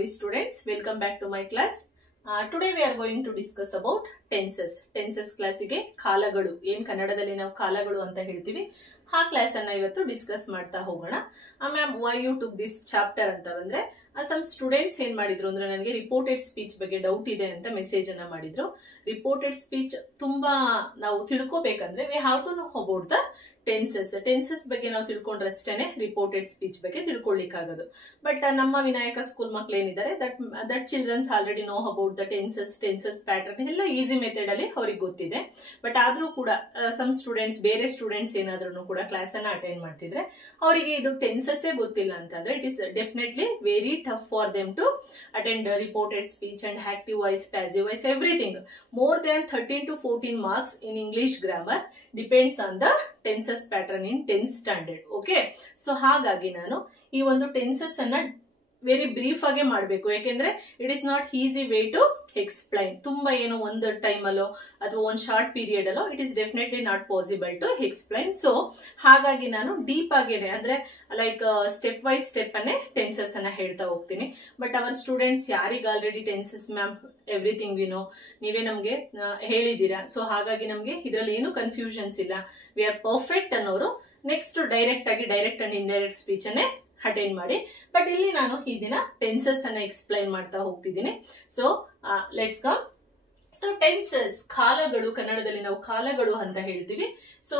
lovely students, welcome back to my class. Today we are going to discuss about tenses. Tenses class ಗೆ ಕಾಲಗಳು ಏನು ಕನ್ನಡದಲ್ಲಿ ನಾವು ಕಾಲಗಳು ಅಂತ ಹೇಳ್ತೀವಿ ಆ ಕ್ಲಾಸ್ ಅನ್ನ ಇವತ್ತು ಡಿಸ್ಕಸ್ ಮಾಡ್ತಾ ಹೋಗೋಣ. Ma'am why you took this chapter ಅಂತ ಬಂದ್ರೆ ಸಮ್ ಸ್ಟೂಡೆಂಟ್ಸ್ ಏನ್ ಮಾಡಿದ್ರು ಅಂದ್ರೆ ನನಗೆ ರಿಪೋರ್ಟೆಡ್ ಸ್ಪೀಚ್ ಬಗ್ಗೆ ಡೌಟ್ ಇದೆ ಅಂತ ಮೆಸೇಜ್ ಅನ್ನ ಮಾಡಿದ್ರು. ರಿಪೋರ್ಟೆಡ್ ಸ್ಪೀಚ್ ತುಂಬಾ ನಾವು ತಿಳ್ಕೋಬೇಕಂದ್ರೆ we have to know about the tenses ಬಗ್ಗೆ ನಾವು ತಿಳ್ಕೊಂಡ್ರಷ್ಟೇನೆ ರಿಪೋರ್ಟೆಡ್ ಸ್ಪೀಚ್ ಬಗ್ಗೆ ತಿಳ್ಕೊಳ್ಳಿಕ್ಕಾಗೋದು. ಬಟ್ ನಮ್ಮ ವಿನಾಯಕ ಸ್ಕೂಲ್ ಮಕ್ಳು ಏನಿದ್ದಾರೆ that childrens already know about the tenses pattern ಎಲ್ಲ ಈಸಿ ಮೆಥಡ್ ಅಲ್ಲಿ ಅವ್ರಿಗೆ ಗೊತ್ತಿದೆ. ಬಟ್ ಆದ್ರೂ ಕೂಡ ಸಮ್ ಸ್ಟೂಡೆಂಟ್ಸ್ ಬೇರೆ ಸ್ಟೂಡೆಂಟ್ಸ್ ಏನಾದ್ರೂ ಕೂಡ ಕ್ಲಾಸ್ ಅನ್ನ ಅಟೆಂಡ್ ಮಾಡ್ತಿದ್ರೆ ಅವರಿಗೆ ಇದು ಟೆನ್ಸಸ್ ಗೊತ್ತಿಲ್ಲ ಅಂತಂದ್ರೆ it is definitely very tough for them to attend reported speech and active voice, passive voice, everything. More than 13 to 14 marks in English grammar depends on the tenses pattern in 10th standard. Okay, so ಹಾಗಾಗಿ ನಾನು ಈ ಒಂದು tenses ಅನ್ನ very brief ಆಗಿ ಮಾಡಬೇಕು. ಯಾಕೆಂದ್ರೆ it is not easy way to explain. ತುಂಬಾ ಏನೋ ಒಂದು ಟೈಮ್ ಅಲ್ಲೋ ಅಥವಾ ಒಂದು ಶಾರ್ಟ್ ಪೀರಿಯಡ್ ಅಲ್ಲೋ it is definitely not possible to explain. So ಹಾಗಾಗಿ ನಾನು ಡೀಪ್ ಆಗೇನೆ ಅಂದ್ರೆ ಲೈಕ್ ಸ್ಟೆಪ್ ವೈಸ್ ಸ್ಟೆಪ್ ಅನ್ನೇ ಟೆನ್ಸಸ್ ಅನ್ನ ಹೇಳ್ತಾ ಹೋಗ್ತೀನಿ. ಬಟ್ ಅವರ್ ಸ್ಟೂಡೆಂಟ್ಸ್ ಯಾರಿಗೆ already tenses ma'am everything we know, ನೀವೇ ನಮ್ಗೆ ಹೇಳಿದೀರಾ. ಸೊ ಹಾಗಾಗಿ ನಮ್ಗೆ ಇದ್ರಲ್ಲಿ ಏನು ಕನ್ಫ್ಯೂಷನ್ಸ್ ಇಲ್ಲ, ವಿ ಆರ್ ಪರ್ಫೆಕ್ಟ್ ಅನ್ನೋರು next direct and indirect speech ಅನ್ನೇ ಅಟೆಂಡ್ ಮಾಡಿ. ಬಟ್ ಇಲ್ಲಿ ನಾನು ಈ ದಿನ ಟೆನ್ಸಸ್ ಅನ್ನ ಎಕ್ಸ್ಪ್ಲೈನ್ ಮಾಡ್ತಾ ಹೋಗ್ತಿದ್ದೀನಿ. So let's come. So tenses ಕಾಲಗಳು, ಕನ್ನಡದಲ್ಲಿ ನಾವು ಕಾಲಗಳು ಅಂತ ಹೇಳ್ತೀವಿ. So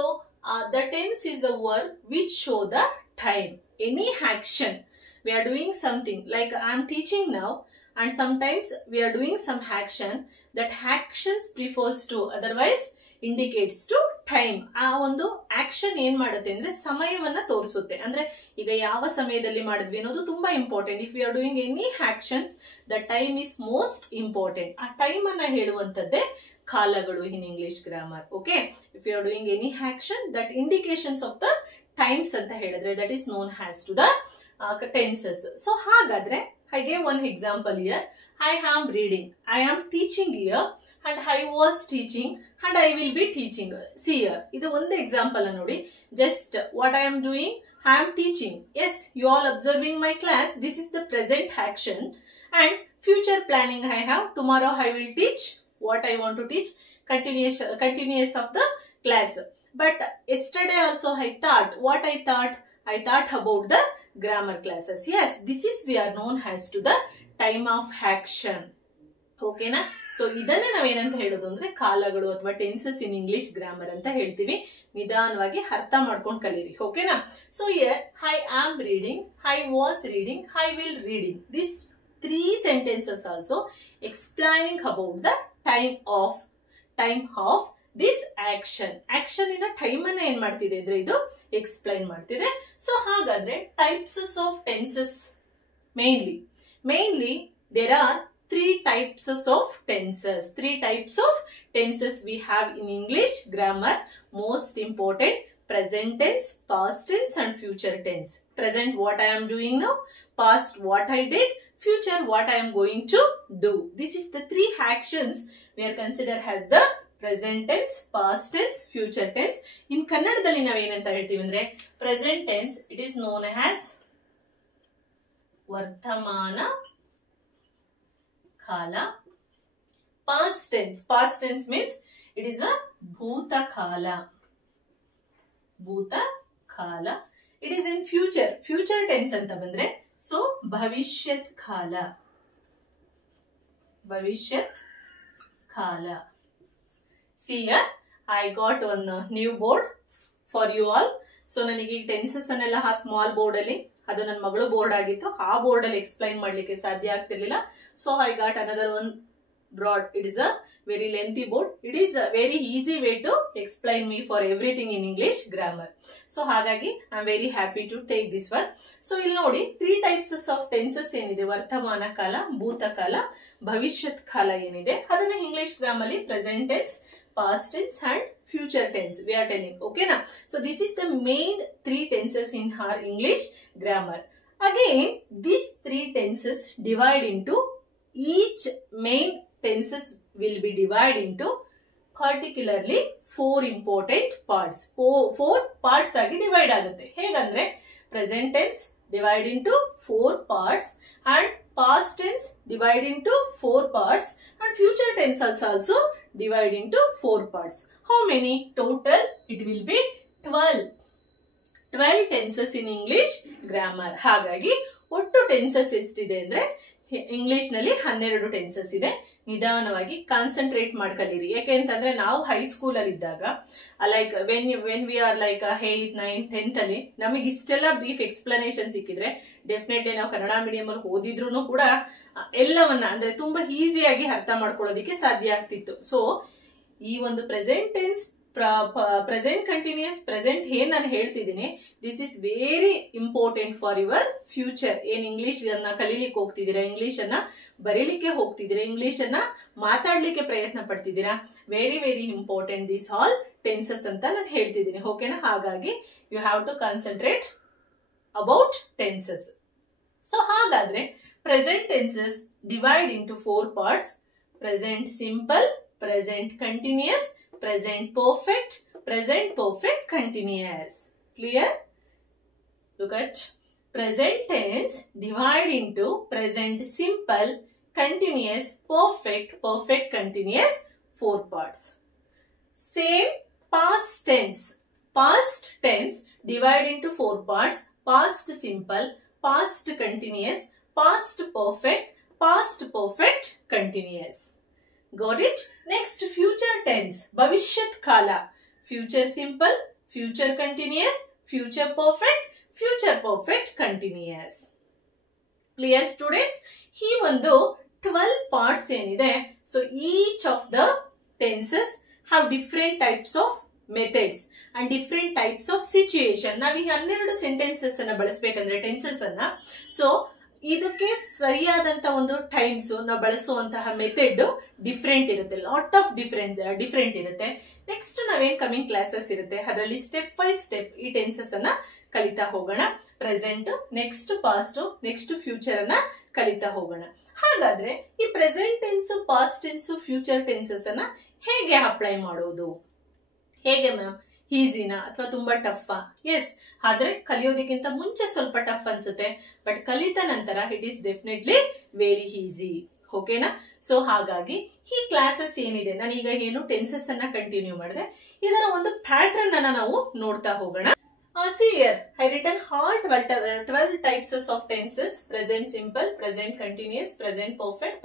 the tense is the word which show the time. Any action we are doing something like I am teaching now and sometimes we are doing some action, that actions prefers to, otherwise indicates to time. ಆ ಒಂದು action ಏನ್ ಮಾಡುತ್ತೆ ಅಂದ್ರೆ ಸಮಯವನ್ನ ತೋರಿಸುತ್ತೆ. ಅಂದ್ರೆ ಈಗ ಯಾವ ಸಮಯದಲ್ಲಿ ಮಾಡಿದ್ವಿ ಅನ್ನೋದು ತುಂಬಾ important. If you are doing any actions the time is most important. ಆ ಟೈಮ್ ಅನ್ನ ಹೇಳುವಂತದ್ದೇ ಕಾಲಗಳು in English grammar. Okay, if you are doing any action that indications of the times ಅಂತ ಹೇಳಿದ್ರೆ that is known has to the tenses. So ಹಾಗಾದ್ರೆ I gave one example here. I am reading, I am teaching here, and I was teaching, and I will be teaching. See here, ಇದು ಒಂದು example ನೋಡಿ. Just what I am doing, I am teaching. Yes, you all observing my class. This is the present action, and future planning I have. Tomorrow I will teach what I want to teach. Continuous of the class. But yesterday also I thought, what I thought about the grammar classes. Yes, this is we are known as to the time of action. ಓಕೆನಾ? So ಇದನ್ನೇ ನಾವೇನಂತ ಹೇಳೋದು ಅಂದ್ರೆ ಕಾಲಗಳು ಅಥವಾ tenses ಇನ್ English grammar ಅಂತ ಹೇಳ್ತೀವಿ. ನಿಧಾನವಾಗಿ ಅರ್ಥ ಮಾಡ್ಕೊಂಡು ಕಲೀರಿ. ಓಕೆನಾ? So I am reading, I was reading, I will reading. This 3 sentences also explaining about the time of this action in time ಅನ್ನ ಏನ್ ಮಾಡ್ತಿದೆ ಅಂದ್ರೆ ಇದು ಎಕ್ಸ್ಪ್ಲೈನ್ ಮಾಡ್ತಿದೆ. ಸೊ ಹಾಗಾದ್ರೆ types of tenses mainly there are 3 types of tenses. 3 types of tenses we have in English grammar. Most important: present tense, past tense, and future tense. Present, what I am doing now. Past, what I did. Future, what I am going to do. This is the 3 actions we are considered as the present tense, past tense, future tense. In ಕನ್ನಡದಲ್ಲಿ ನಾವು ಏನಂತ ಹೇಳ್ತೀವಿ ಅಂದ್ರೆ present tense, it is known as ವರ್ತಮಾನ ಕಾಲ. past tense means it is a ಭೂತಕಾಲ. it is in future tense ಅಂತ ಬಂದ್ರೆ so ಭವಿಷ್ಯತ್ ಕಾಲ. See here, I got one new board for you all. So ನನಗೆ ಈ ಟೆನ್ಸಸ್ ಅನ್ನೆಲ್ಲ ಆ ಸ್ಮಾಲ್ ಬೋರ್ಡ್ ಅಲ್ಲಿ, ಅದು ನನ್ನ ಮಗಳು ಬೋರ್ಡ್ ಆಗಿತ್ತು, ಆ ಬೋರ್ಡ್ ಅಲ್ಲಿ ಎಕ್ಸ್ಪ್ಲೈನ್ ಮಾಡ್ಲಿಕ್ಕೆ ಸಾಧ್ಯ ಆಗ್ತಿರ್ಲಿಲ್ಲ. So I got another one broad. It is a very lengthy board. It is a very easy way to explain me for everything in English grammar. So ಹಾಗಾಗಿ I am very happy to take this one. So ಇಲ್ಲಿ ನೋಡಿ 3 types of tenses ಏನಿದೆ, ವರ್ತಮಾನ ಕಾಲ, ಭೂತಕಾಲ, ಭವಿಷ್ಯತ್ ಕಾಲ ಏನಿದೆ ಅದನ್ನ English grammar ಅಲ್ಲಿ present tense, past tense and future tense we are telling. Okay na? So this is the main 3 tenses in our English grammar. Again, these 3 tenses divide into, each main tenses will be divided into particularly 4 important parts. 4 parts ಆಗಿ divide ಆಗುತ್ತೆ. ಹೇಗಂದ್ರೆ present tense, divide into 4 parts, and past tense divide into 4 parts, and future tense also divide into 4 parts. How many? Total it will be 12. 12 tenses in English grammar. ಹಾಗಾಗಿ ಒಟ್ಟು tenses ಎಷ್ಟಿದೆ ಅಂದ್ರೆ English ನಲ್ಲಿ 12 tenses ಇದೆ. ನಿಧಾನವಾಗಿ concentrate ಮಾಡ್ಕಲಿರಿ. ಯಾಕೆ ಅಂತಂದ್ರೆ ನಾವು ಹೈಸ್ಕೂಲ್ ಅಲ್ಲಿ ಇದ್ದಾಗ like when we are like 8th 9th 10th ಅಲ್ಲಿ ನಮಗೆ ಇಷ್ಟೆಲ್ಲ ಬ್ರೀಫ್ ಎಕ್ಸ್ಪ್ಲನೇಷನ್ ಸಿಕ್ಕಿದ್ರೆ ಡೆಫಿನೆಟ್ಲಿ ನಾವು ಕನ್ನಡ ಮೀಡಿಯಂ ಅಲ್ಲಿ ಓದಿದ್ರು ಕೂಡ ಎಲ್ಲವನ್ನ ಅಂದ್ರೆ ತುಂಬಾ ಈಸಿಯಾಗಿ ಅರ್ಥ ಮಾಡ್ಕೊಳ್ಳೋದಿಕ್ಕೆ ಸಾಧ್ಯ ಆಗ್ತಿತ್ತು. ಸೊ ಈ ಒಂದು present tense, present continuous, present ಏನ್ ನಾನು ಹೇಳ್ತಿದ್ದೀನಿ, this is very important for your future. ಏನ್ ಇಂಗ್ಲಿಷ್ ಅನ್ನ ಕಲೀಲಿಕ್ಕೆ ಹೋಗ್ತಿದ್ದೀರಾ, ಇಂಗ್ಲಿಷ್ ಅನ್ನ ಬರೀಲಿಕ್ಕೆ ಹೋಗ್ತಿದ್ದೀರಾ, ಇಂಗ್ಲಿಷ್ ಅನ್ನ ಮಾತಾಡ್ಲಿಕ್ಕೆ ಪ್ರಯತ್ನ ಪಡ್ತಿದ್ದೀರಾ, very very important this all tenses ಅಂತ ನಾನು ಹೇಳ್ತಿದ್ದೀನಿ. ಓಕೆನಾ? ಹಾಗಾಗಿ you have to concentrate about tenses. So ಹಾಗಾದ್ರೆ present tenses divide into 4 parts: present simple, present continuous, present perfect continuous. Clear? Look at present tense divide into present simple, continuous, perfect continuous 4 parts. Same past tense divide into 4 parts: past simple, past continuous, past perfect continuous. Got it? Next, future tense, bhavishyat kala. Future simple, future continuous, future perfect continuous. Clear students? He ಒಂದು 12 parts ಏನಿದೆ. So each of the tenses have different types of methods and different types of situation. ನಾವೀ 12 sentences ಅನ್ನ ಬಳಸಬೇಕಂದ್ರೆ tenses ಅನ್ನ, so ಇದಕ್ಕೆ ಸರಿಯಾದಂತ ಒಂದು times ನಾವು ಬಳಸುವಂತಹ method different ಇರುತ್ತೆ. Lot of different ಇರುತ್ತೆ. ನೆಕ್ಸ್ಟ್ ನಾವೇನ್ ಕಮಿಂಗ್ ಕ್ಲಾಸಸ್ ಇರುತ್ತೆ ಅದರಲ್ಲಿ ಸ್ಟೆಪ್ ಬೈ ಸ್ಟೆಪ್ ಈ ಟೆನ್ಸಸ್ ಅನ್ನ ಕಲಿತಾ ಹೋಗೋಣ. Present, next past, next future ಅನ್ನ ಕಲಿತಾ ಹೋಗೋಣ. ಹಾಗಾದ್ರೆ ಈ present tense, past tense, future tenses ಅನ್ನ ಹೇಗೆ ಅಪ್ಲೈ ಮಾಡೋದು? ಹೇಗೆ ಮ್ಯಾಮ್? ಈಸಿನಾ ಅಥವಾ ತುಂಬಾ ಟಫಾ? ಎಸ್, ಆದ್ರೆ ಕಲಿಯೋದಕ್ಕಿಂತ ಮುಂಚೆ ಸ್ವಲ್ಪ ಟಫ್ ಅನ್ಸುತ್ತೆ, ಬಟ್ ಕಲಿತ ನಂತರ it is definitely very easy. ಓಕೆನಾ? ಸೊ ಹಾಗಾಗಿ ಈ ಕ್ಲಾಸಸ್ ಏನಿದೆ, ನಾನೀಗ ಏನು ಟೆನ್ಸಸ್ ಅನ್ನ ಕಂಟಿನ್ಯೂ ಮಾಡಿದೆ, ಇದರ ಒಂದು ಪ್ಯಾಟರ್ನ್ ಅನ್ನ ನಾವು ನೋಡ್ತಾ ಹೋಗೋಣ. See here, I written all 12 types of tenses: present simple, present continuous, present perfect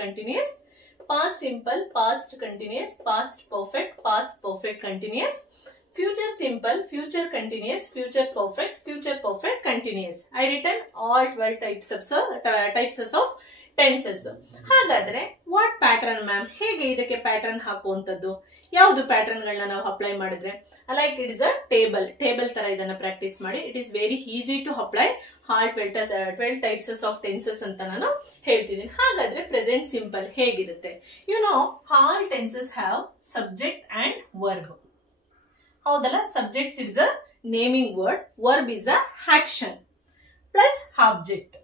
continuous, past simple, past continuous, past perfect continuous, future simple, future continuous, future perfect continuous. I written all 12 types of tenses. ಹಾಗಾದ್ರೆ what pattern ma'am? ಹೇಗೆ ಇದಕ್ಕೆ pattern ಹಾಕುವಂತದ್ದು? ಯಾವ್ದು pattern ಗಳನ್ನ ನಾವು apply ಮಾಡಿದ್ರೆ? Like it is a table ತರ ಇದನ್ನ practice ಮಾಡಿ. It is very easy to apply all 12 types of tenses ಅಂತ ನಾನು ಹೇಳ್ತಿದ್ದೀನಿ. ಹಾಗಾದ್ರೆ ಪ್ರೆಸೆಂಟ್ ಸಿಂಪಲ್ ಹೇಗಿರುತ್ತೆ? You know, all tenses have subject and verb. ಹೌದಲ್ಲ? Subject is a naming word, verb is a action plus object.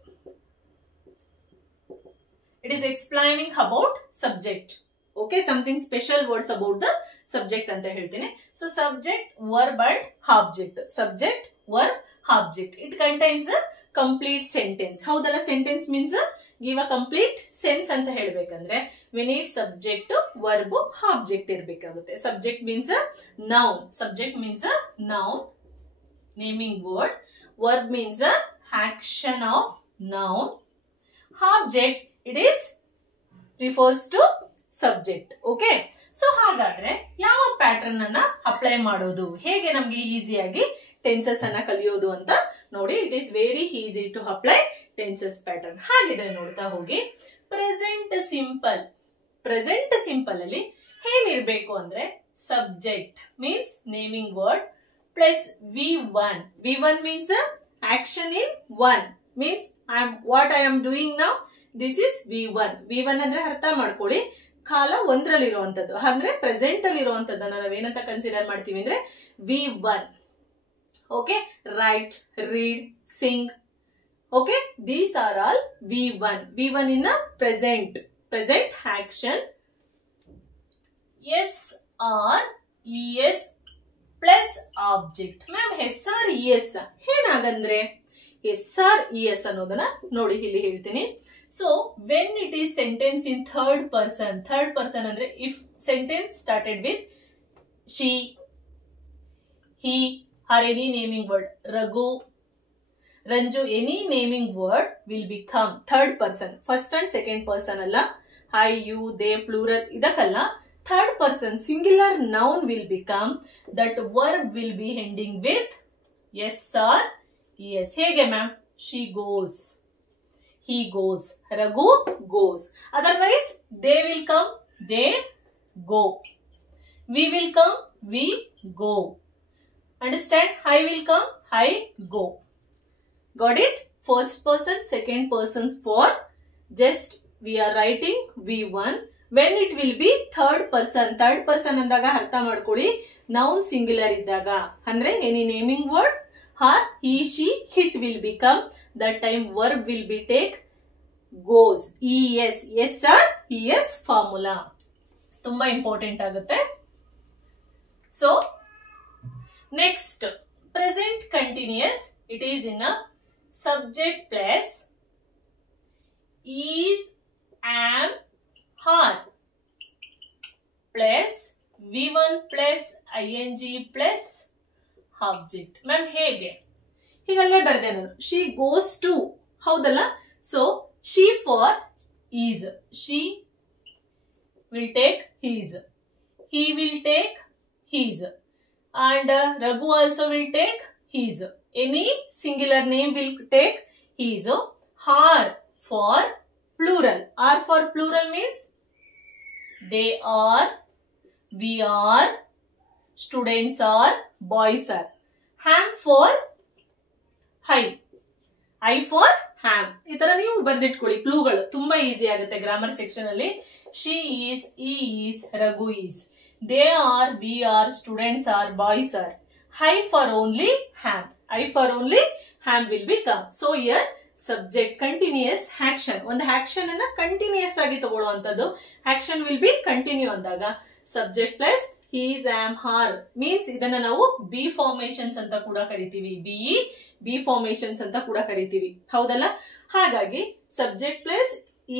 It is explaining about subject. Okay, something special words about the subject anta heltene. So subject, verb and object. Subject, verb, object. It contains a complete sentence. Howdala? Sentence means give a complete sense anta helbekandre we need subject, verb, object irbekagutte. Subject means a noun. Subject means a noun, naming word. Verb means a action of noun. Object, it is refers to subject. Okay, so ಹಾಗಾದ್ರೆ ಯಾವ pattern ಅನ್ನ apply ಮಾಡೋದು, ಹೇಗೆ ನಮ್ಗೆ ಈಸಿಯಾಗಿ tenses ಅನ್ನ ಕಲಿಯೋದು ಅಂತ ನೋಡಿ. It is very easy to apply tenses pattern. ಹಾಗಿದ್ರೆ ನೋಡ್ತಾ ಹೋಗಿ. ಪ್ರೆಸೆಂಟ್ ಸಿಂಪಲ್ ಅಲ್ಲಿ ಏನಿರ್ಬೇಕು ಅಂದ್ರೆ subject means naming word plus V1. V1 means action in one, means what I am doing now. This is V1. V1 ಅಂದ್ರೆ ಅರ್ಥ ಮಾಡ್ಕೊಳ್ಳಿ, ಕಾಲ ಒಂದರಲ್ಲಿ ಇರುವಂತದ್ದು, ಅಂದ್ರೆ ಪ್ರೆಸೆಂಟ್ ಅಲ್ಲಿ ಇರುವಂತದ್ದನ್ನ ನಾವೇನಂತ ಕನ್ಸಿಡರ್ ಮಾಡ್ತೀವಿ ಅಂದ್ರೆ V1. Okay, write, read, sing. Okay, these are all V1. V1 in present action. SRES plus object. Ma'am SRES ಏನಾಗಂದ್ರೆ ಎಸ್ ಆರ್ ಇ ಎಸ್ ಅನ್ನೋದನ್ನ ನೋಡಿ ಇಲ್ಲಿ ಹೇಳ್ತೀನಿ. So when it is sentence in third person ಅಂದ್ರೆ if sentence started with she, he, or any naming word, Raghu, Ranju, any naming word will become third person. First and second person alla, I, you, they, plural idakalla. Third person singular noun will become, that verb will be ending with yes or yes. Hege ma'am? She goes, he goes, Raghu goes. Otherwise they will come, they go. We will come, we go. Understand? I will come, I go. Got it? First person, second persons for just we are writing V1. When it will be third person ಅಂದಾಗ ಅರ್ಥ ಮಾಡ್ಕೊಳ್ಳಿ, noun singular ಇದ್ದಾಗ ಅಂದ್ರೆ any naming word or he, she, it will become, that time verb will be take goes, es, yes or es formula. ತುಂಬಾ important ಆಗುತ್ತೆ. So next, present continuous, it is in a subject plus is, am, are plus V1 plus ing plus object. Ma'am ಹೇಗೆ? ಹೀಗಲ್ಲೇ ಬರ್ದೆ ನಾನು. She goes to, ಹೌದಲ್ಲ? So she for is, she will take his, he will take his, and Raghu also will take his. Any singular name will take his. Are for plural. Are for plural means they are, we are, students are, boys are. Ham for I. I for ham. ಈ ತರ ನೀವು ಬರ್ದಿಟ್ಕೊಳ್ಳಿ ಕ್ಲೂಗಳು, ತುಂಬಾ easy ಆಗುತ್ತೆ grammar section ಅಲ್ಲಿ. She is, he is, Raghu is. They are, we are, students are, boys are. I for only ham. I for only ham will become. So here subject continuous action. ಒಂದು action ಅನ್ನ continuous ಆಗಿ ತಗೊಳ್ಳುವಂತದ್ದು. Action will be continue ಅಂದಾಗ subject plus is, am, are means ಇದನ್ನ ನಾವು B formations ಅಂತ ಕೂಡ ಕರಿತೀವಿ. B formations ಅಂತ ಕೂಡ ಕರಿತೀವಿ. ಹೌದಲ್ಲ? ಹಾಗಾಗಿ subject plus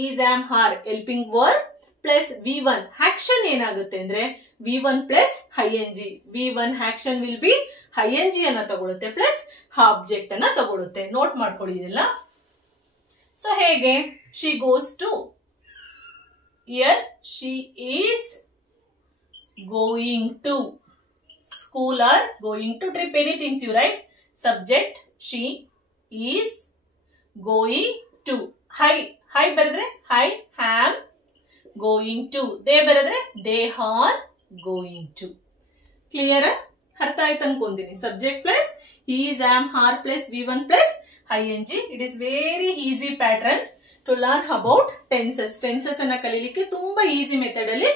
is, am, are helping verb plus V1 action ಏನಾಗುತ್ತೆ ಅಂದ್ರೆ V1 plus ing. V1 action will be ing ಅನ್ನ ತಗೊಳುತ್ತೆ ಪ್ಲಸ್ ಆಬ್ಜೆಕ್ಟ್ ಅನ್ನ ತಗೊಳುತ್ತೆ. ನೋಟ್ ಮಾಡ್ಕೊಳ್ಳಿ ಇದೆಲ್ಲ. ಸೊ ಹೇಗೆ? she goes to, here she is going to school or going to trip, anything you write. Subject she is going to. hi ಬರೆದ್ರೆ I am going to. they ಬರೆದ್ರೆ they are going to. Clear? ಅರ್ಥ ಆಯ್ತು ಅನ್ಕೊಂತೀನಿ. Subject plus is, am, are plus V1 plus ing. It is very easy pattern to learn about tenses. Tenses ಅನ್ನ ಕಲಿಲಿಕ್ಕೆ ತುಂಬಾ easy method ಅಲ್ಲಿ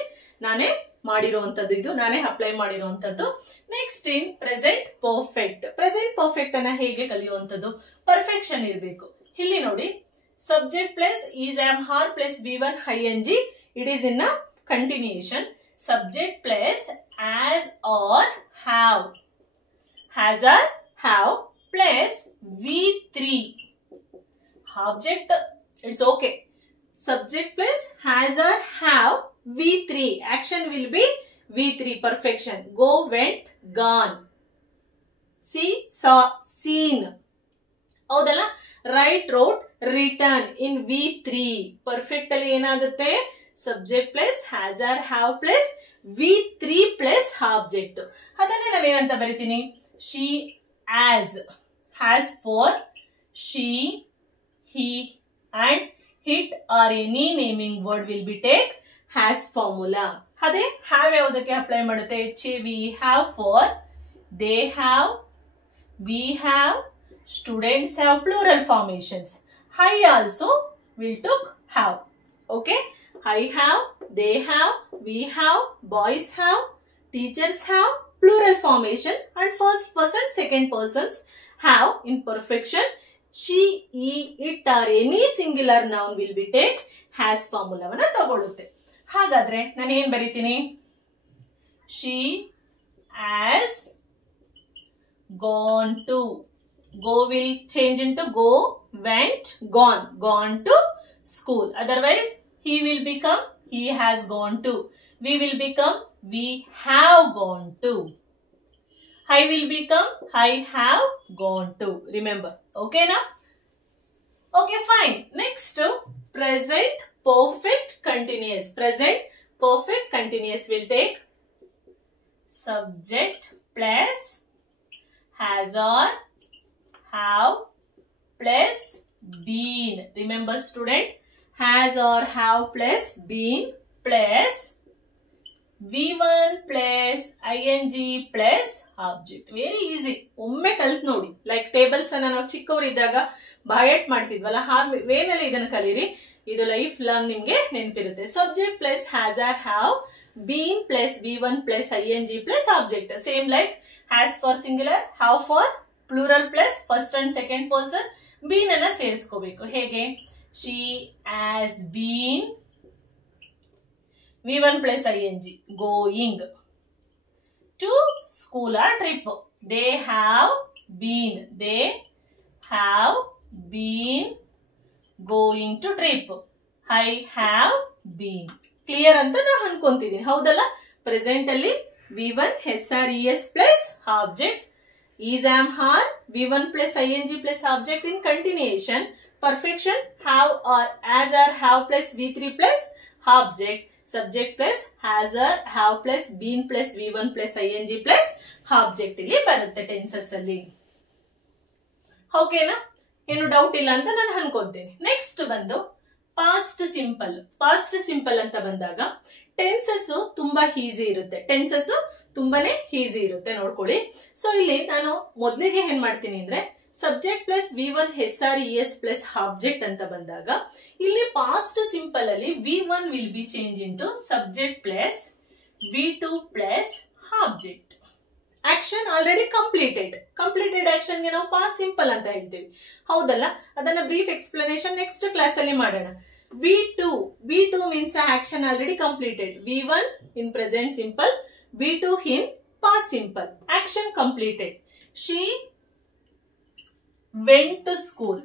ನಾನೇ ಮಾಡಿರುವಂತದ್ದು, ಇದು ನಾನೇ ಅಪ್ಲೈ ಮಾಡಿರುವಂತದ್ದು. Next in present perfect. Present perfect ಅನ್ನ ಹೇಗೆ ಕಲಿಯುವಂತದ್ದು? ಪರ್ಫೆಕ್ಷನ್ ಇರಬೇಕು. ಇಲ್ಲಿ ನೋಡಿ, subject plus is, am, are plus V1 ing. It is in a continuation. Subject plus as or have. Has or have plus V3. Object, it's okay. Subject plus has or have V3. Action will be V3. Perfection. Go, went, gone. See, saw, seen. ಹೌದಲ್ಲ? Write, wrote, written in V3. Perfect ಅಲ್ಲಿ ಏನಾಗುತ್ತೆ? Subject plus has or have plus V3 plus object. ಅದನ್ನೇ ನಾವೇನಂತ ಬರಿತೀನಿ? She has for she, he and it or any naming word will be take has formula. ಅದೇ have ಯಾವುದಕ್ಕೆ apply ಮಾಡುತ್ತೆ? we have for, they have, we have, students have, plural formations. I also will took have. Okay? I have, they have, we have, boys have, teachers have, plural formation, and first person, second persons have in perfection. She, he, it or any singular noun will be take has formula ತಗೊಳುತ್ತೆ. ಹಾಗಾದ್ರೆ ನಾನು ಏನ್ ಬರೀತೀನಿ? She has gone to. go will change into go, went, gone, gone to school. Otherwise he will become he has gone to. We will become we have gone to. I will become I have gone to. Remember. Okay now? Okay, fine. Next, present perfect continuous. Present perfect continuous will take subject plus has or have plus been. Remember student, has or have plus been plus V1 plus ing plus object. Very easy. ಒಮ್ಮೆ ಕಲ್ತ್ ನೋಡಿ. Like tables ಅನ್ನ ನಾವು ಚಿಕ್ಕವರಿದ್ದಾಗ ಬಾಯಟ್ ಮಾಡ್ತಿದ್ವಲ್ಲ, ಆ ವೇನಲ್ಲಿ ಇದನ್ನ ಕಲೀರಿ. ಇದು ಲೈಫ್ ಲಾಂಗ್ ನಿಮ್ಗೆ ನೆನಪಿರುತ್ತೆ. Subject plus has or have, been plus V1 plus ing plus object. Same like has for singular, have for plural plus first and second person, been ಅನ್ನ ಸೇರಿಸ್ಕೋಬೇಕು. ಹೇಗೆ? She has been V1 plus ing, going to school or trip. They have been going to trip. I have been. Clear ಅಂತ ನಾನು ಅನ್ಕೊಂತಿದ್ದೀನಿ, ಹೌದಲ್ಲ? Present ಅಲ್ಲಿ V1 SRES plus object, is am har, V1 plus ing plus object in continuation. Perfection, have or as or have plus V3 plus object. Subject plus has or have plus been plus V1 plus ing plus object ಇಲ್ಲಿ ಬರುತ್ತೆ tenses ಅಲ್ಲಿ. ಓಕೆನಾ? ಏನು doubt ಇಲ್ಲ ಅಂತ ನಾನು ಅನ್ಕೊಂತೀನಿ. Next ಬಂದು ಪಾಸ್ಟ್ ಸಿಂಪಲ್. ಪಾಸ್ಟ್ ಸಿಂಪಲ್ ಅಂತ ಬಂದಾಗ ಟೆನ್ಸಸ್ ತುಂಬಾ ಈಸಿ ಇರುತ್ತೆ. ಟೆನ್ಸಸ್ ತುಂಬಾನೇ ಈಸಿ ಇರುತ್ತೆ, ನೋಡ್ಕೊಳ್ಳಿ. ಸೊ ಇಲ್ಲಿ ನಾನು ಮೊದಲಿಗೆ ಏನ್ ಮಾಡ್ತೀನಿ ಅಂದ್ರೆ subject plus V1 SRES plus object ಅಂತ ಬಂದಾಗ ಇಲ್ಲಿ ಪಾಸ್ಟ್ ಸಿಂಪಲ್ ಅಲ್ಲಿ V1 will be change into subject plus V2 plus object. Action already completed. Completed action ಗೆ ನಾವು ಪಾಸ್ಟ್ ಸಿಂಪಲ್ ಅಂತ ಹೇಳ್ತೀವಿ, ಹೌದಲ್ಲ? ಅದನ್ನ ಬ್ರೀಫ್ ಎಕ್ಸ್ಪ್ಲನೇಷನ್ ನೆಕ್ಸ್ಟ್ ಕ್ಲಾಸ್ ಅಲ್ಲಿ ಮಾಡೋಣ. V2 means action already completed. V1 in present simple, V2 in past simple. Action completed. She went to school.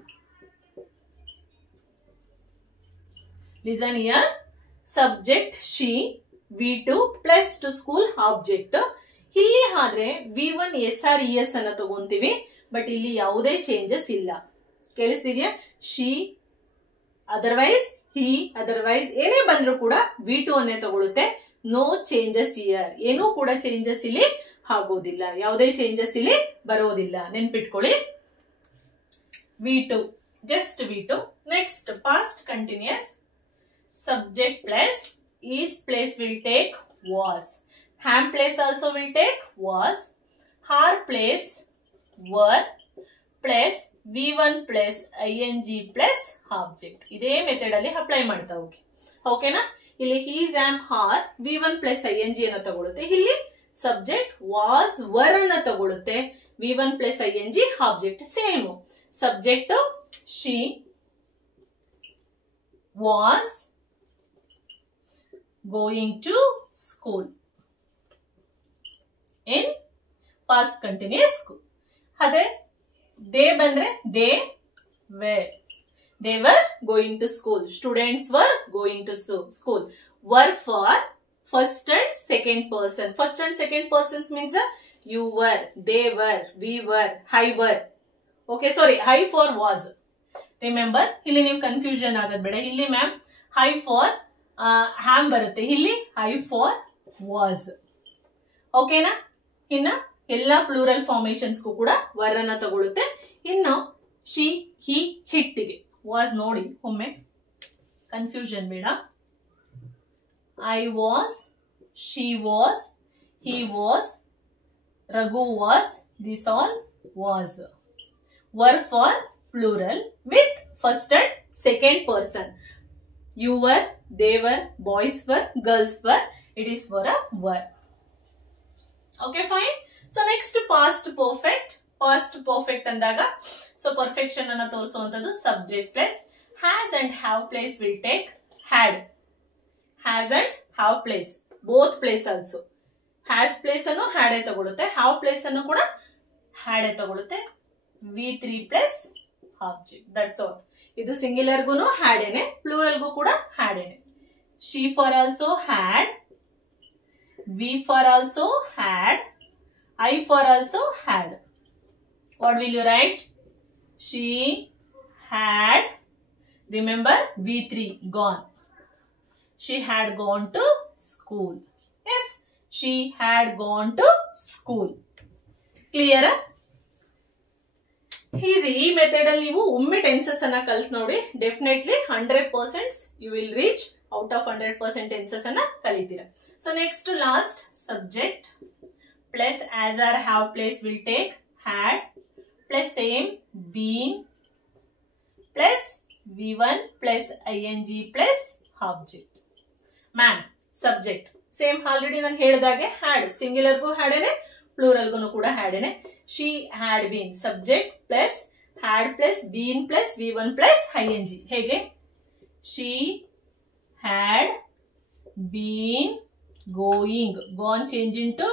Listen here. Subject she, V2 plus to school object. ಇಲ್ಲಿ ಆದ್ರೆ V1 SRES ಅನ್ನ ತಗೊಂತೀವಿ, but ಇಲ್ಲಿ ಯಾವುದೇ changes ಇಲ್ಲ. ಕೇಳಿಸ್ತಿದ್ಯಾ? she, otherwise he, otherwise ಏನೇ ಬಂದ್ರು ಕೂಡ V2 ಅನ್ನೇ ತಗೊಳುತ್ತೆ. No changes here. ಏನೂ ಕೂಡ ಚೇಂಜಸ್ ಇಲ್ಲಿ ಆಗೋದಿಲ್ಲ. ಯಾವುದೇ ಚೇಂಜಸ್ ಇಲ್ಲಿ ಬರೋದಿಲ್ಲ. ನೆನ್ಪಿಟ್ಕೊಳ್ಳಿ. V2, just V2. Next, past continuous. Subject plus is place will take was. Ham place also will take was. Her place were plus V1 plus ing plus object. ಇದೇ method ಅಲ್ಲಿ apply ಮಾಡ್ತಾ ಹೋಗಿ. ಓಕೆನಾ? ಇಲ್ಲಿ his, am, her V1 plus ing ಅನ್ನ ತಗೊಳುತ್ತೆ. ಇಲ್ಲಿ subject was were ಅನ್ನ ತಗೊಳುತ್ತೆ. V1 plus ing object same. Subject she was going to school in past continuous. ಅದೇ they ಬಂದ್ರೆ they were going to school. Students were going to school. Were for first and second person. First and second persons means you were, they were, we were, I were. Okay, sorry, high for was. Remember, ಇಲ್ಲಿ ನೀವು confusion ಆಗೋದ್ ಬೇಡ. ಇಲ್ಲಿ ma'am high for ham ಬರುತ್ತೆ, ಇಲ್ಲಿ high for was. ಓಕೆನಾ? ಇನ್ನ ಎಲ್ಲಾ ಪ್ಲೂರಲ್ ಫಾರ್ಮೇಶನ್ಸ್ಗೂ ಕೂಡ ವರ್ ಅನ್ನ ತಗೊಳುತ್ತೆ. ಇನ್ನು ಶಿ, ಹಿ, ಹಿಟ್ಟಿಗೆ ವಾಸ್ ನೋಡಿ ಒಮ್ಮೆ, ಕನ್ಫ್ಯೂಷನ್ ಬೇಡ. I was, she was, he was, Raghu was, this all was. Were for plural with first and second person. You were, they were, boys were, girls were. It is for a were. Okay, fine. So next, past perfect. Past perfect andaga, so perfection anna torisuvanthadu subject plus has and have place will take had. Has and have place, both place also. Has place annu had e tagolutte, have place annu kuda had e tagolutte. V3 plus object. That's all. ಇದು singular ಗುನು ಹ್ಯಾಡೇನೆ, plural ಗೂ ಕೂಡ ಹ್ಯಾಡೇನೆ. She for also had, we for also had, I for also had. What will you write? She had, remember V3 gone. She had gone to school. Yes, she had gone to school. Clear? Easy. ಈ method ಅಲ್ಲಿ ನೀವು ಒಮ್ಮೆ tenses ಅನ್ನ ಕಲ್ತ್ ನೋಡಿ, definitely 100% you will reach out of 100% tenses ಅನ್ನ ಕಲಿತೀರಾ. So next last subject plus has or have place will take had plus same been plus V1 plus ING plus object. Ma'am subject same already ನಾನು ಹೇಳಿದಾಗೆ had ಸಿಂಗ್ಯುಲರ್ಗೂ ಹ್ಯಾಡೇನೆ, ಪ್ಲೂರಲ್ಗೂ ಕೂಡ ಹ್ಯಾಡೇನೆ. She had been subject plus had plus been plus V1 plus ING. ಹೇಗೆ? She had been going. Gone change into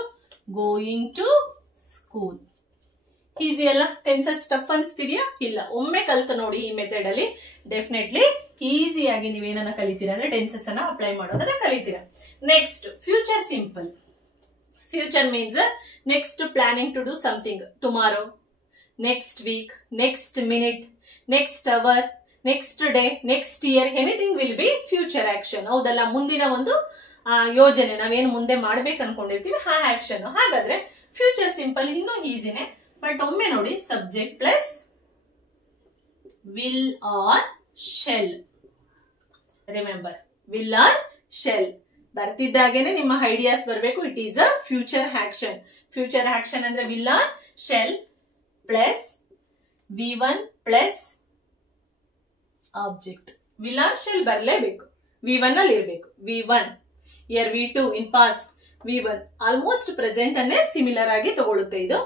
going to school. Easy ಅಲ್ಲ? Tenses tough ಅನ್ಸ್ತಿದ್ಯಾ? ಇಲ್ಲ. ಒಮ್ಮೆ ಕಲ್ತು ನೋಡಿ ಈ ಮೆಥಡ್ ಅಲ್ಲಿ ಡೆಫಿನೆಟ್ಲಿ ಈಸಿಯಾಗಿ ನೀವೇನನ್ನ ಕಲಿತೀರಾ ಅಂದ್ರೆ ಟೆನ್ಸಸ್ ಅನ್ನ ಅಪ್ಲೈ ಮಾಡೋದನ್ನ ಕಲಿತೀರಾ. Next future simple. Future means next planning to do something tomorrow, next week, next minute, next hour, next day, next year, anything will be future action. ಹೌದಲ್ಲ? ಮುಂದಿನ ಒಂದು ಯೋಜನೆ ನಾವೇನು ಮುಂದೆ ಮಾಡ್ಬೇಕು ಅನ್ಕೊಂಡಿರ್ತೀವಿ ಆ ಆಕ್ಷನ್. ಹಾಗಾದ್ರೆ ಫ್ಯೂಚರ್ ಸಿಂಪಲ್ ಇನ್ನೂ ಈಸಿನೇ, ಬಟ್ ಒಮ್ಮೆ ನೋಡಿ subject plus will or shall. Remember will or shall ಬರ್ತಿದ್ದಾಗೇನೆ ನಿಮ್ಮ ಐಡಿಯಾಸ್ ಬರಬೇಕು. It is a future action. Future action ಅಂದ್ರೆ will or shall plus V1 plus object. Will or shall ಬರಲೇಬೇಕು, V1 ಅಲ್ಲಿ ಇರಬೇಕು. V1 here V2 in past, V1 almost present ಅನ್ನೇ similar ಆಗಿ ತಗೊಳುತ್ತೆ ಇದು.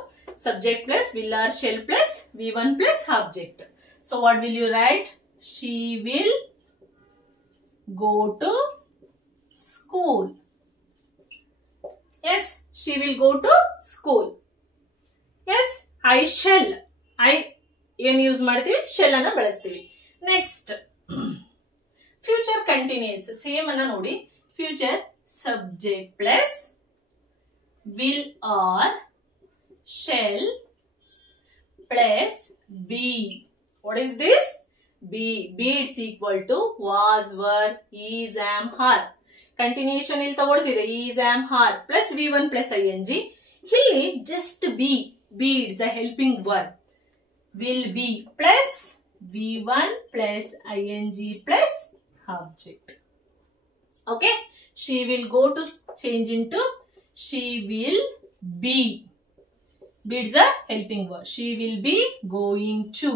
Subject plus will or shall plus V1 plus object. So what will you write? She will go to school. Yes, she will go to school. Yes, I shall. I ಏನು use ಮಾಡ್ತೀವಿ? Shall ಅನ್ನ ಬಳಸ್ತೀವಿ. Next future continuous. Same ಅನ್ನ ನೋಡಿ. Future subject plus will or shall plus be. What is this? Be. Be it's equal to was, were, is, am, are. Continuation ಇಲ್ಲಿ ತಗೊಳ್ತಿದೆ. Is, am, are plus V1 plus ING. ಇಲ್ಲಿ just be. Be it's a helping verb. Will be plus V1 plus ING plus object. Okay, she will go to change in to she will be. Be it's a helping verb. She will be going to.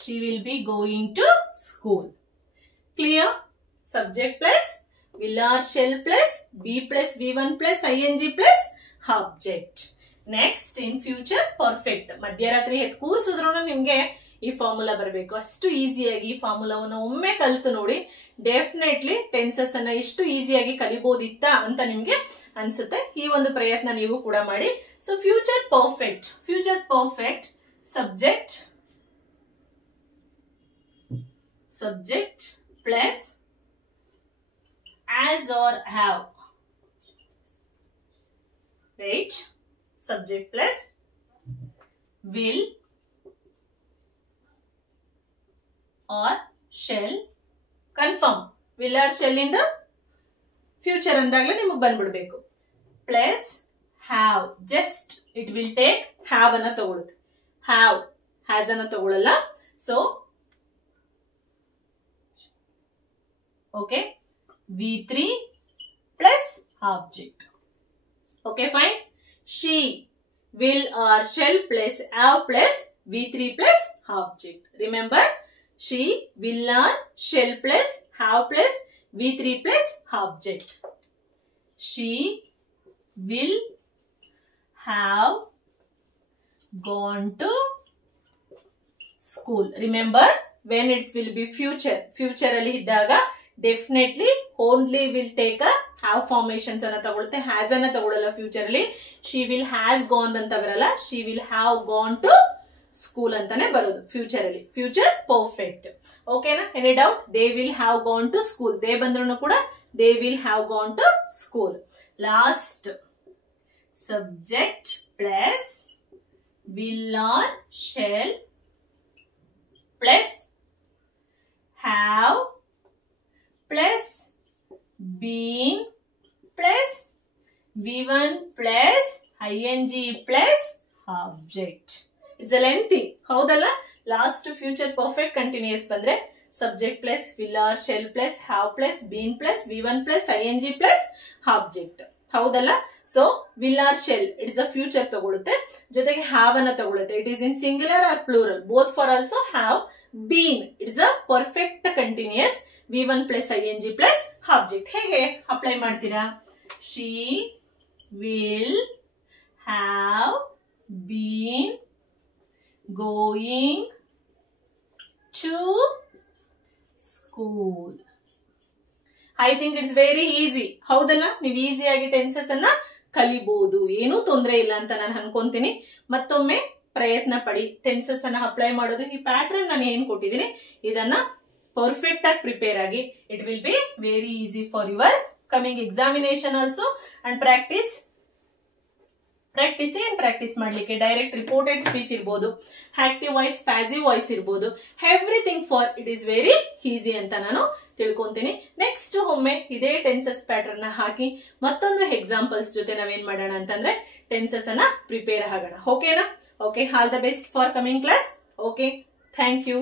She will be going to school. Clear? Subject plus will or shall plus be plus V1 plus ING plus object. Next in future perfect. ಮಧ್ಯರಾತ್ರಿ ಎದ್ದು ಕೂರಿಸಿದ್ರು ನಿಮ್ಗೆ ಈ formula ಬರಬೇಕು. ಅಷ್ಟು ಈಸಿಯಾಗಿ ಈ ಫಾರ್ಮುಲಾವನ್ನು ಒಮ್ಮೆ ಕಲಿತು ನೋಡಿ, ಡೆಫಿನೆಟ್ಲಿ ಟೆನ್ಸಸ್ ಅನ್ನ ಇಷ್ಟು ಈಸಿಯಾಗಿ ಕಲಿಬಹುದಿತ್ತ ಅಂತ ನಿಮ್ಗೆ ಅನ್ಸುತ್ತೆ. ಈ ಒಂದು ಪ್ರಯತ್ನ ನೀವು ಕೂಡ ಮಾಡಿ. So future perfect. Future perfect subject subject plus as or have. Wait. Subject plus will or shall. Confirm. Will or shall in the future ಅಂದಾಗಲೇ ನಿಮಗೆ ಬಂದ್ಬಿಡ್ಬೇಕು. Plus have. Just it will take have ಅನ್ನ ತಗೊಳುತ್ತೆ. Have has ಅನ್ನ ತಗೊಳ್ಳಲ್ಲ. So okay, V3 plus object. Okay, fine. She will or shall plus have plus V3 plus object. Remember, she will or shall plus have plus V3 plus object. She will have gone to school. Remember, when it will be future. Future ಅಲ್ಲಿ ಇದ್ದಾಗ definitely only will take a have formations ಅನ್ನ ತಗೊಳುತ್ತೆ. Has ಅನ್ನ ತಗೊಳ್ಳಲ್ಲ future ಅಲ್ಲಿ. She will has gone ಅಂತ ಬರಲ್ಲ. She will have gone to school ಅಂತಾನೆ ಬರೋದು ಫ್ಯೂಚರ್ ಅಲ್ಲಿ. Future perfect. ಓಕೆನಾ? Any doubt? They will have gone to school. They ಬಂದ್ರು ಕೂಡ they will have gone to school. Last subject plus will or shall plus have plus been plus V1 plus ing plus object. It's a lengthy. ಹೌದಲ್ಲ? Last future perfect continuous ಬಂದ್ರೆ subject plus will or shall plus have plus been plus V1 plus ing plus object. ಹೌದಲ್ಲ? So will or shall it is a future ತಗೊಳುತ್ತೆ, ಜೊತೆಗೆ have ಅನ್ನ ತಗೊಳುತ್ತೆ. It is in singular or plural, both for also have been. It is a perfect continuous V1 plus ing plus object. ಹೇಗೆ apply ಮಾಡ್ತೀರಾ? She will have been going to school. I think it's very easy. ಹೌದಲ್ಲ? ನೀವು ಈಸಿಯಾಗಿ tenses ಅನ್ನ ಕಲಿಬಹುದು, ಏನೂ ತೊಂದರೆ ಇಲ್ಲ ಅಂತ ನಾನು ಅನ್ಕೊಂತೀನಿ. ಮತ್ತೊಮ್ಮೆ ಪ್ರಯತ್ನ ಪಡಿ ಟೆನ್ಸಸ್ ಅನ್ನ ಅಪ್ಲೈ ಮಾಡೋದು. ಈ ಪ್ಯಾಟರ್ನ್ ನಾನು ಏನ್ ಕೊಟ್ಟಿದ್ದೀನಿ ಇದನ್ನ ಪರ್ಫೆಕ್ಟ್ ಆಗಿ ಪ್ರಿಪೇರ್ ಆಗಿ. It will be very easy for your coming examination also. And practice ಮಾಡ್ಲಿಕ್ಕೆ ಡೈರೆಕ್ಟ್ ರಿಪೋರ್ಟೆಡ್ ಸ್ಪೀಚ್ ಇರ್ಬೋದು, ಆಕ್ಟಿವ್ ವಾಯ್ಸ್, ಪ್ಯಾಸಿವ್ ವಾಯ್ಸ್ ಇರ್ಬೋದು. Everything for it is very easy ಅಂತ ನಾನು ತಿಳ್ಕೊಂತೀನಿ. ನೆಕ್ಸ್ಟ್ ಒಮ್ಮೆ ಇದೇ ಟೆನ್ಸಸ್ ಪ್ಯಾಟರ್ನ್ ನ ಹಾಕಿ ಮತ್ತೊಂದು ಎಕ್ಸಾಂಪಲ್ಸ್ ಜೊತೆ ನಾವೇನ್ ಮಾಡೋಣ ಅಂತಂದ್ರೆ ಟೆನ್ಸಸ್ ಅನ್ನ ಪ್ರಿಪೇರ್ ಆಗೋಣ. ಓಕೆನಾ? Okay, all the best for coming class. Okay, thank you.